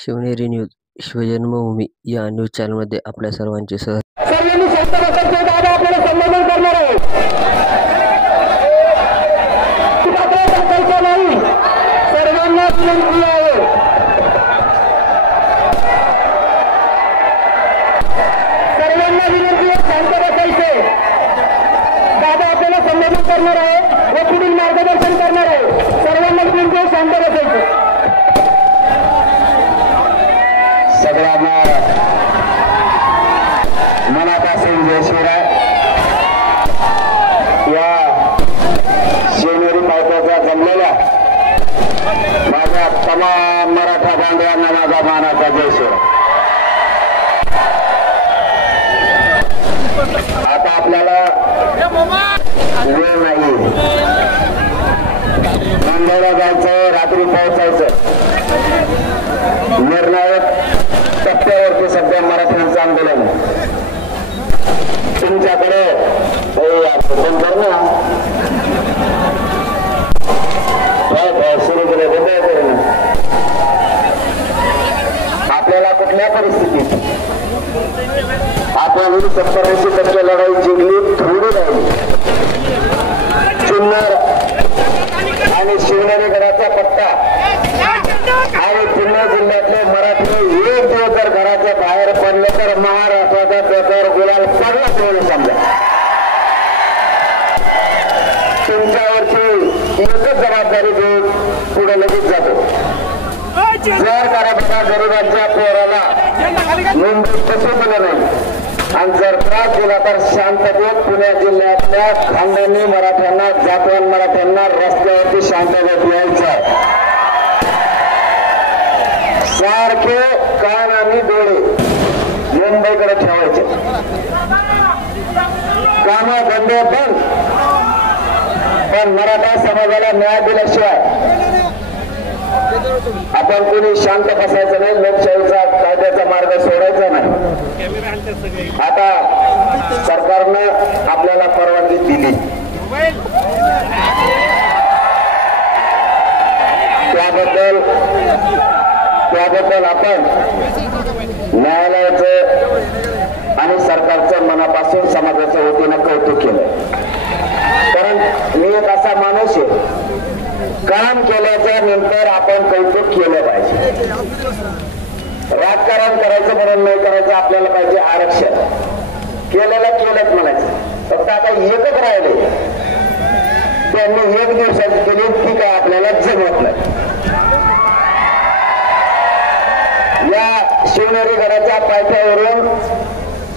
Shivneri news शिवजन्मभूमी या news चॅनलमध्ये आपल्या सर्वांचे सर्वांनी शांततेचे दादा आपल्याला संबोधन करणार आहे. नाही सर्वांना विनंती आहे. सर्वांना विनंती आहे शांत बसायचे. दादा आपल्याला संबोधन करणार आहे व पुढील मार्गदर्शन करणार आहे. सर्वांना विनंती आहे शांत बसायचे. सगळ्यांना मनापासून जय शिवराय. या शिवनेरी पावसाचा जमलेल्या माझ्या तमाम मराठा बांधवांना माझा मानाचा जय शिवराय. आता आपल्याला वेळ नाही. मुंबईला जायचं, रात्री पोहोचायचं. निर्णायक टप्प्यावरती सध्या मराठ्यांचं आंदोलन. तुमच्याकडे फोन कर ना. सुरू केले बंद. आपल्याला कुठल्या परिस्थितीत आपण 70-80% लढाई जिंकली, थोडी राहिली. जुन्नर आणि शिवनेरी गडाचा पट्टा आणि पुणे जिल्ह्यातले मराठी एक दिवस जर घराच्या बाहेर पडले तर महाराष्ट्राचा त्याच्यावर गुलाल पडला म्हणून समजा. तुमच्यावरची एकच जबाबदारी देऊन पुढे लगेच जातो. जर बघा गरिबांच्या पोराला मुंबईत बसू दिलं नाही आणि जर त्रास दिला तर शांततेत पुणे जिल्ह्यातल्या खानदानी मराठ्यांना, जातवान मराठ्यांना रस्त्यावरती शांततेत यायचं. सारखे कान आणि डोळे मुंबईकडे ठेवायचे. काम धंदे बंद, पण मराठा समाजाला न्याय दिल्याशिवाय आपण कोणी शांत बसायचं नाही. लोकशाहीचा कायद्याचा मार्ग सोडायचा नाही. आता सरकारनं आपल्याला परवानगी दिली. त्याबद्दल आपण न्यायालयाचं आणि सरकारचं मनापासून समाजाच्या वतीनं कौतुक केलं. कारण मी एक असा माणूस आहे, काम केल्याच्या नंतर आपण कौतुक केलं पाहिजे. राजकारण करायचं म्हणून नाही करायचं. आपल्याला पाहिजे आरक्षण. केलेलं केलंच म्हणायचं. फक्त आता एकच राहिले, त्यांनी एक दिवसात केली ती काय आपल्याला जमत नाही. या शिवनेरी गडाच्या पायथ्यावरून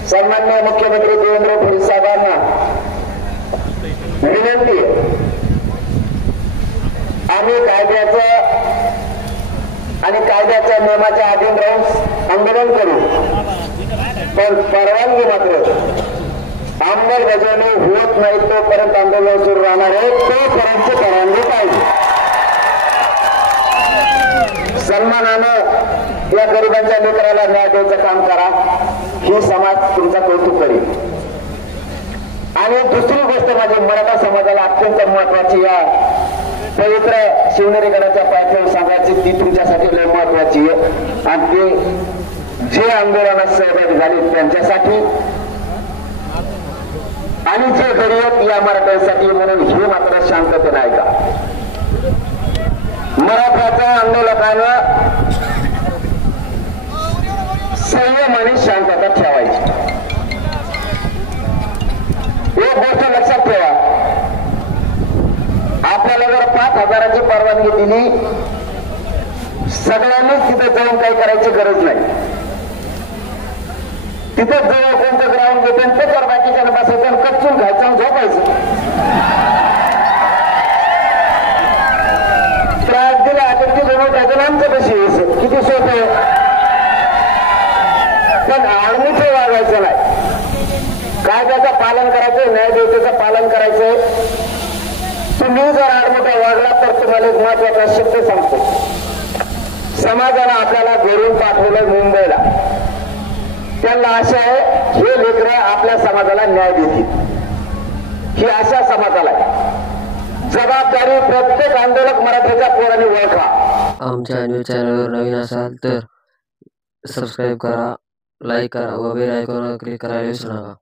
सन्माननीय मुख्यमंत्री देवेंद्र फडणवीस साहेबांना विनंती आहे, आम्ही कायद्याचं आणि कायद्याच्या नियमाच्या अधीन राहून आंदोलन करू, पण परवानगी मात्र अंमलबजावणी होत नाही तोपर्यंत आंदोलन सुरू राहणार आहे. तोपर्यंत परवानगी पाहिजे. सन्मानानं या गरिबांच्या लेकराला न्याय द्यायचं काम करा. ही समाज तुमचा कौतुक करेल. आणि दुसरी गोष्ट माझी मराठा समाजाला अत्यंत महत्वाची, या पवित्र शिवनेरी गडाच्या पायथ्यावर सांगायची, ती तुमच्यासाठी लय महत्वाची आहे. आणि ते जे आंदोलनात सहभागी झाले त्यांच्यासाठी आणि जे गरीब या मराठ्यांसाठी, म्हणून हे मात्र शांततेने ऐका. मराठ्याच्या आंदोलकानं संयम आणि शांतता ठेवायची. एक गोष्ट लक्षात ठेवा, आपल्याला जर 5,000ची परवानगी दिली, सगळ्यांनीच तिथे जाऊन काही करायची गरज नाही. तिथे जवळ कोणतं ग्राउंड घेते त्याच्यावर बाकीच्या बसायचं आणि कच्चून खायचं आणि झोपायचं. त्रास दिला तर ती जवळ जायचं आमचं कशी यायचं, किती सोपं. पण आडमुठे वागायचं नाही. कायद्याचं पालन करायचं, न्यायदेवतेचं पालन करायचं. तुम्ही जर आडमुठा वागला तर तुम्हाला एक महत्वाचा शब्द सांगतो. समाजाला आपल्याला घरून पाठवलंय मुंबईला. त्यांना आशा आहे हे लेकरं आपल्या समाजाला न्याय देतील. ही आशा समाजाला आहे. जबाबदारी प्रत्येक आंदोलक मराठ्याच्या पोराने ओळखा. आमच्या न्यूज चॅनलवर नवीन असाल तर सबस्क्राईब करा, लाईक करा व बेल आयकॉनवर क्लिक करायला विसरू नका.